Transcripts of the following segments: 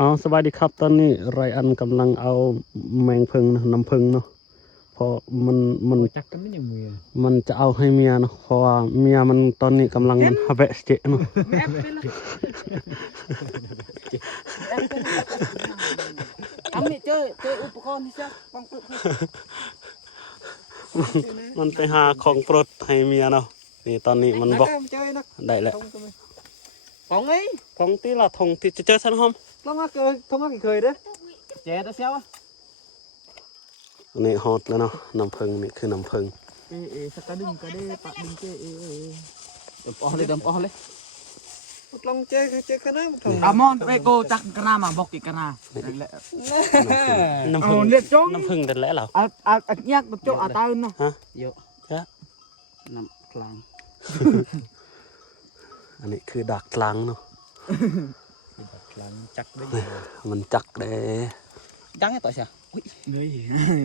อ๋อสวัสดีครับตอนนี้ไรอันกำลังเอาแมงพึงนะน้ำพึงเนาะเพราะมันจักกันไม่ยังมือมันจะเอาให้เมียเนาะเพราะว่าเมียมันตอนนี้กำลังมันฮาเบะเจเนาะ แม่เป็นละอันนี้เจออุปกรณ์ที่จะป้องกัน มันไปหาของโปรดให้เมียเนาะนี่ตอนนี้มันบอกได้แล้ว ของไง ของที่เราทงที่จะเจอสันหอม ต้องมาเคยเด้อเจ๊ตัวเสียว อันนี้ฮอตแล้วเนาะน้ำพึงนี่คือน้ำพึง สักกระดึงกระเด้ปะดึงเจ๊เดิมปอเลยลองเจอคณะมัน อามอนไปโกจักกระนามาบอกกี่กระนา น้ำพึง เรียบจ้อง น้ำพึงเด็ดแล้วเหรอ แยกตัวโจอาตาเนาะ ฮะ เยอะ เยอะ น้ำกลาง อันนี้คือดักกลางเนาะ หลังจักได้ มันจักเด้ จังไงต่อเสีย เฮ้ย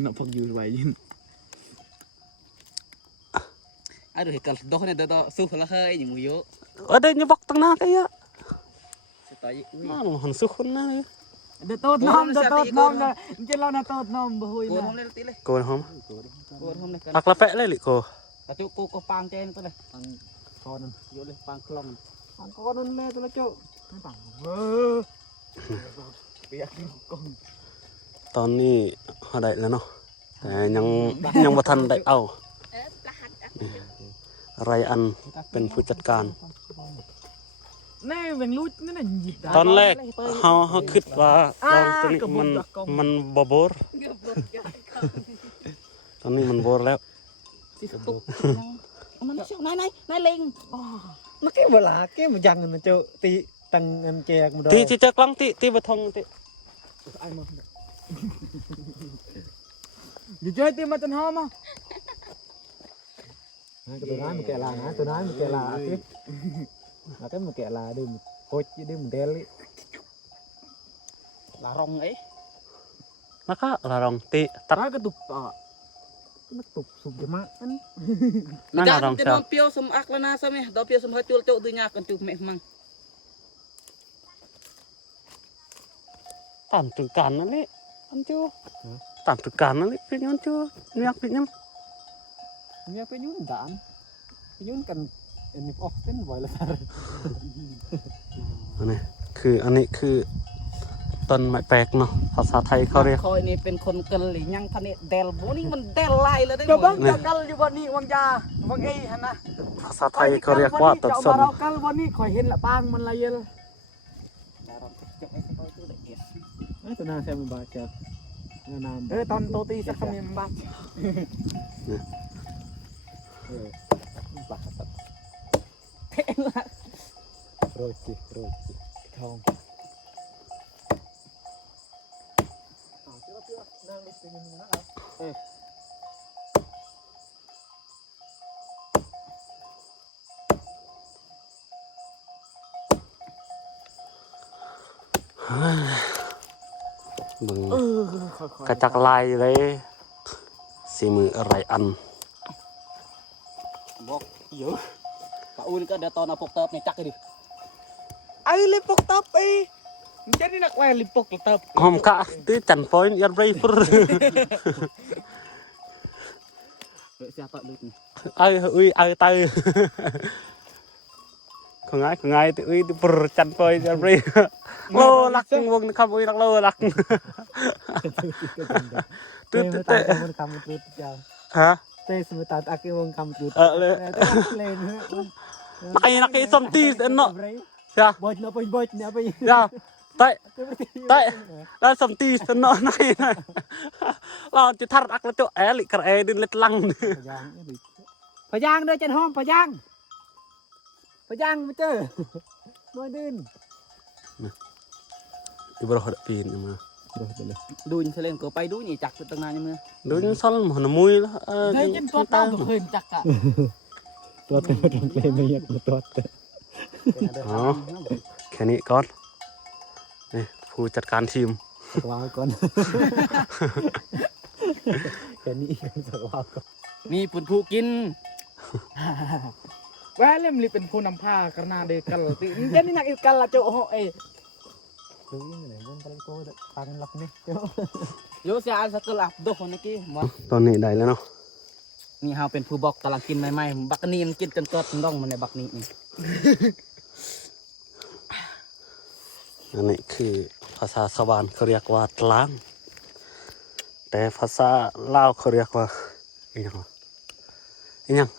น้ำพกอยู่ไว้ยิน ไอ้ดูเหตุการณ์โดนเนี่ยตัวสู้ละเฮ้ยอย่างมือเยอะ ada nyebak tengah kayak สตย์ mana hansu kunna nih เดือดต้นน้ำเลยจะเล่าหน้าต้นน้ำบ่หุย โกน นะ ห้องเลยตีเลย kau hom โกนห้องเลยกัน ak lepek le liko กระจุกกูปางเจนตัวเลย ฟังคอนั่น เยอะเลยปางคลอง ฟังคอนั่นเลยตัวละโจ้ไม่ฟังเปียกกง ตอนนี้เขาได้แล้วเนาะแต่ยังบ่ทันได้เอาไรอันเป็นผู้จัดการ นี่เป็นลูกนี่น่ะหยิบ ตอนแรกเขาคิดว่าตอนนี้มันบ่บร์ตอนนี้มันบร์แล้ว ที่สุดมันเชี่ยวนายเล็ง nó cái bờ lá cái mà dằn nó chơi tí tăng ăn chè một đôi ที่จะกลังที่บ่ทองที่ ai mà đi chơi tìm mà chân hom à tôi nói một kẻ là nè tôi nói một kẻ là chứ là cái một kẻ là đi một coi chứ đi một đen đi là rong ấy แล้วก็ละรองติตัด nói cái tục nó tục sụp cho má นั่นละรอง จะ เชี น ย อ วน เปียวสมอักแล้วนะใช่ไหมดอกเปียวสมหัวจุลโจ้ดื้อยากันจุกแม่มัง ตามถึงการนั่นนี่อันจูตามถึงการนั่นนี่เป็นยังจูนี่ยังเป็นยัง nghe cái nhún đạn cái nhún cần em off cái vòi là อันนี้คือต้นไม้แปลกเนาะภาษาไทยเขาเรียก คอยนี่เป็นคนกันหรือยังพันนี่เดลโบนี่มันเดลไล่เลยได้หมดจะกันอยู่วันนี้วังยาวังเอ้ฮะนะ ภาษาไทยเขาเรียกว่าต้นส้ม เรากันวันนี้คอยเห็นละบางมันละเยอะ tôi nào xem một bà chợt nam ตอนโตตีสักคำยังบ้า bà rồi chị khôngมึงกระจักลายเลยสีมืออะไรอัน บอกเยอะปะอุ้ยก็เดี๋ยวตอนเอาปกเติบเนี่ยจักเลยดิไอ้ลิปกเติบไอ้จะนี่นักแวลิปกเติบ หอมกะที่จันปอยยันไรฟร เสียต่อเลยนี่ ไอ้อุ้ยไอ้ไตของไงที่อุ้ยที่ปรจันปอยยันไรโลลักวงนะครับอุ้ยลักโลลักตุ๊ด tê một cam một chút chào ฮะ tê một tạt ác cái vòng cam một chút เลย lên ไอ้นักไอ้ส้มตีเนาะใช่ bột nó bột nó bây ย่าไตได้สมตีสนอนไหนเราจะทัดอักแล้วเจ้าแอลิกระเอดินเล็ดลัง พยางด้วยจันหอมพยางมาเจอมาดิน อีบรอดปีนมา ดูนเล่นก็ไปดูนี่จักตั้งนานยังไง ดูนี่ซ้อนหมอนมุยแล้ว เฮ้ยยันตัวเต้าตัวเหินจักอะ ตัวเต็มตรงเลยไม่อยากตัวเต็ม อ๋อแค่นี้ก่อนนี่ผู้จัดการทีม ว้าวก่อนแค่นี้สักว้าวก่อน นี่ปุ่นผู้กินแว่เล่มลิเป็นผู้นำผ้ากระนาเดกันตีนี่นี่นักอีกันละโจโหเอ cứ này muốn cái cô được tăng lọc đi Yo si al sakal abdo ko niki. ตอนนี้ได้แล้วเนาะ นี่เฮาเป็นผู้บอกกำลังกินใหม่ๆบักนี่มันกินจนตัวต้องมันในบักนี่นี่ อันนี้คือภาษาชาวบ้านเขาเรียกว่าตลางแต่ภาษาลาวเขาเรียกว่าอีหยังวะอีหยัง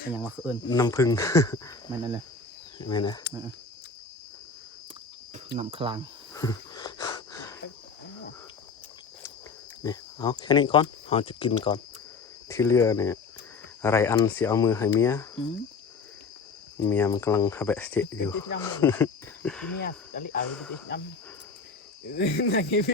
เป็นอย่างว่าคือเอิญ น้ำผึ้ง มันนั่นเลย ไม่นะ น้ำคลาง นี่เอาแค่นี้ก่อนเราจะกินก่อนที่เหลือเนี่ยอะไรอันเสียเอามือให้เมียเมียมันกำลังหาแบะเสียอยู่ Ini ya, kali air di 6.